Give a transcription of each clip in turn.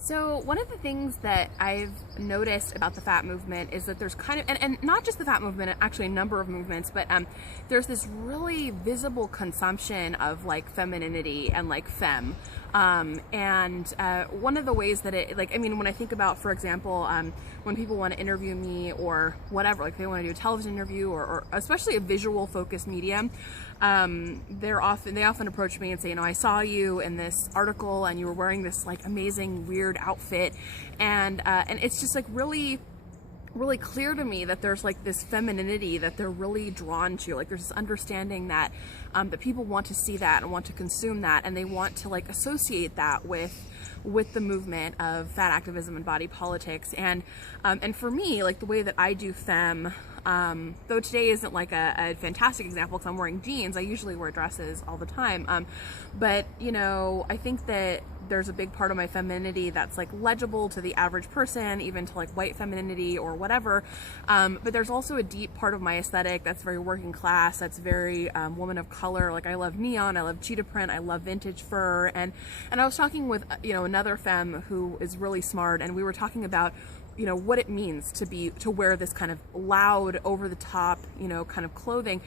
So one of the things that I've noticed about the fat movement is that there's kind of, and not just the fat movement, actually a number of movements, but there's this really visible consumption of like femininity and like femme. One of the ways that it, like, I mean, when I think about, for example, when people want to interview me or whatever, like they want to do a television interview or especially a visual focused medium, they often approach me and say, you know, I saw you in this article and you were wearing this like amazing weird outfit, and it's just like really clear to me that there's like this femininity that they're really drawn to. Like there's this understanding that that people want to see that and want to consume that, and they want to like associate that with the movement of fat activism and body politics. And for me, like the way that I do femme, though today isn't like a fantastic example because I'm wearing jeans, I usually wear dresses all the time. But you know, I think that there's a big part of my femininity that's like legible to the average person, even to like white femininity or whatever. But there's also a deep part of my aesthetic that's very working class, that's very woman of color. Like I love neon, I love cheetah print, I love vintage fur. And I was talking with, you know, another femme who is really smart, and we were talking about, you know, what it means to wear this kind of loud, over the top, you know, kind of clothing.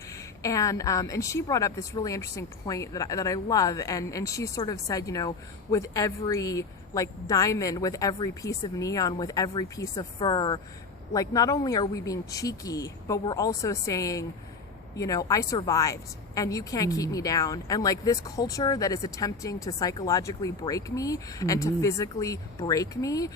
And she brought up this really interesting point that I love. And she sort of said, you know, with every like diamond, with every piece of neon, with every piece of fur, like not only are we being cheeky, but we're also saying, you know, I survived and you can't keep me down. And like this culture that is attempting to psychologically break me and to physically break me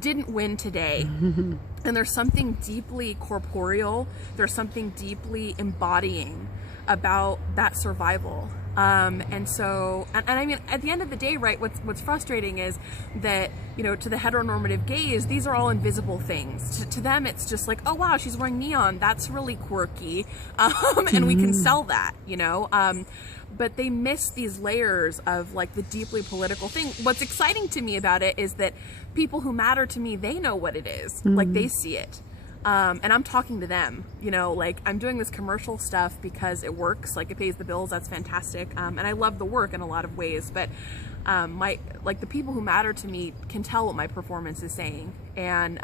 didn't win today. And there's something deeply corporeal, there's something deeply embodying about that survival. And I mean, at the end of the day, right, what's frustrating is that, you know, to the heteronormative gaze, these are all invisible things. To them, it's just like, oh wow, she's wearing neon, that's really quirky, and we can sell that, you know. But they miss these layers of like the deeply political thing. What's exciting to me about it is that people who matter to me, they know what it is, like they see it. And I'm talking to them, you know, like I'm doing this commercial stuff because it works, like it pays the bills, that's fantastic. And I love the work in a lot of ways, but the people who matter to me can tell what my performance is saying, and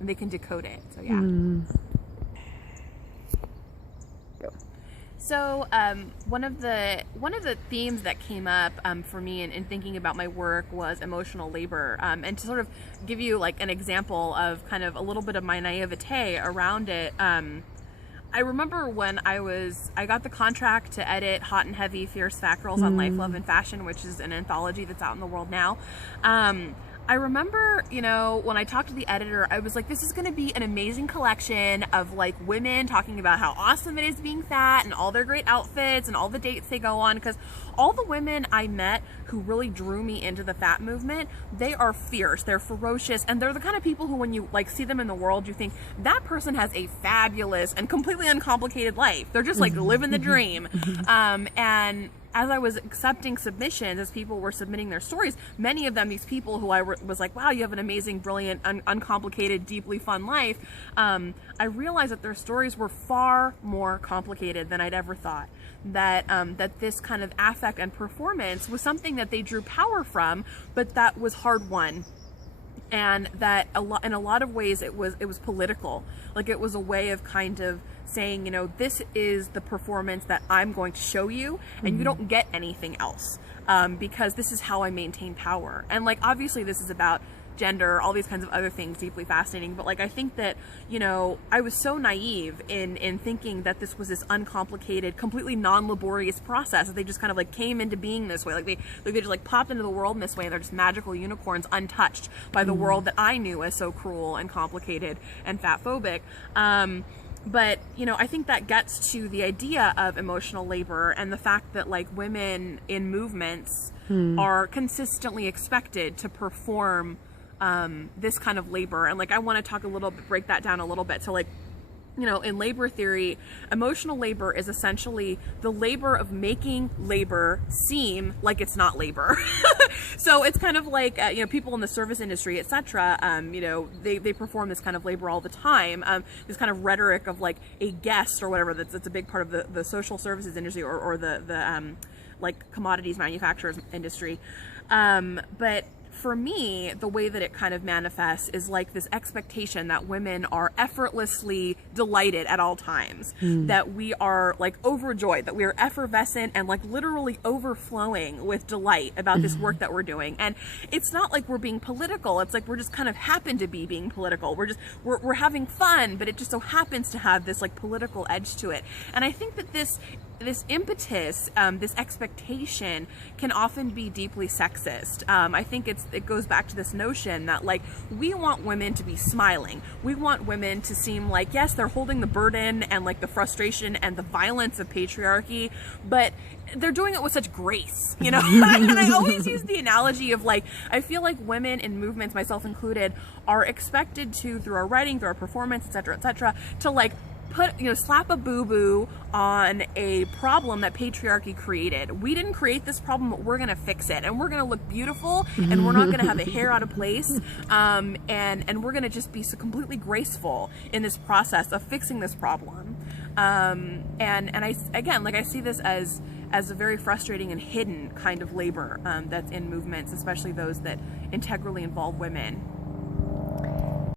they can decode it. So yeah. So one of the themes that came up for me in thinking about my work was emotional labor, and to sort of give you like an example of kind of a little bit of my naivete around it. I remember when I got the contract to edit Hot and Heavy Fierce Fat Girls on Life, Love, and Fashion, which is an anthology that's out in the world now. I remember, you know, when I talked to the editor, I was like, this is going to be an amazing collection of like women talking about how awesome it is being fat and all their great outfits and all the dates they go on, because all the women I met who really drew me into the fat movement, they are fierce, they're ferocious, and they're the kind of people who when you like see them in the world, you think that person has a fabulous and completely uncomplicated life. They're just like living the dream. And as I was accepting submissions, as people were submitting their stories, many of them, these people who I was like, wow, you have an amazing, brilliant, uncomplicated, deeply fun life, I realized that their stories were far more complicated than I'd ever thought. That this kind of affect and performance was something that they drew power from, but that was hard won. And that in a lot of ways it was political. Like it was a way of kind of saying, you know, this is the performance that I'm going to show you, and you don't get anything else, because this is how I maintain power. And like obviously this is about gender, all these kinds of other things, deeply fascinating, but like I think that, you know, I was so naive in thinking that this was this uncomplicated, completely non-laborious process, that they just kind of like came into being this way, like they just like popped into the world in this way, and they're just magical unicorns untouched by the world that I knew as so cruel and complicated and fat-phobic. But, you know, I think that gets to the idea of emotional labor and the fact that like women in movements are consistently expected to perform this kind of labor. And like I want to break that down a little bit. So like, you know, in labor theory, emotional labor is essentially the labor of making labor seem like it's not labor. So it's kind of like, you know, people in the service industry, etc., you know, they perform this kind of labor all the time. This kind of rhetoric of like a guest or whatever, that's a big part of the social services industry or the like commodities manufacturers industry. But for me, the way that it kind of manifests is like this expectation that women are effortlessly delighted at all times, that we are like overjoyed, that we are effervescent and like literally overflowing with delight about this work that we're doing. And it's not like we're being political. It's like we're just kind of happen to be being political. We're having fun, but it just so happens to have this like political edge to it. And I think that this impetus, this expectation can often be deeply sexist. I think it goes back to this notion that like we want women to be smiling. We want women to seem like, yes, they're holding the burden and like the frustration and the violence of patriarchy, but they're doing it with such grace, you know? And I always use the analogy of like, I feel like women in movements, myself included, are expected to, through our writing, through our performance, etc., to like slap a boo-boo on a problem that patriarchy created. We didn't create this problem, but we're gonna fix it, and we're gonna look beautiful, and we're not gonna have a hair out of place, and we're gonna just be so completely graceful in this process of fixing this problem. And I again, like, I see this as a very frustrating and hidden kind of labor that's in movements, especially those that integrally involve women.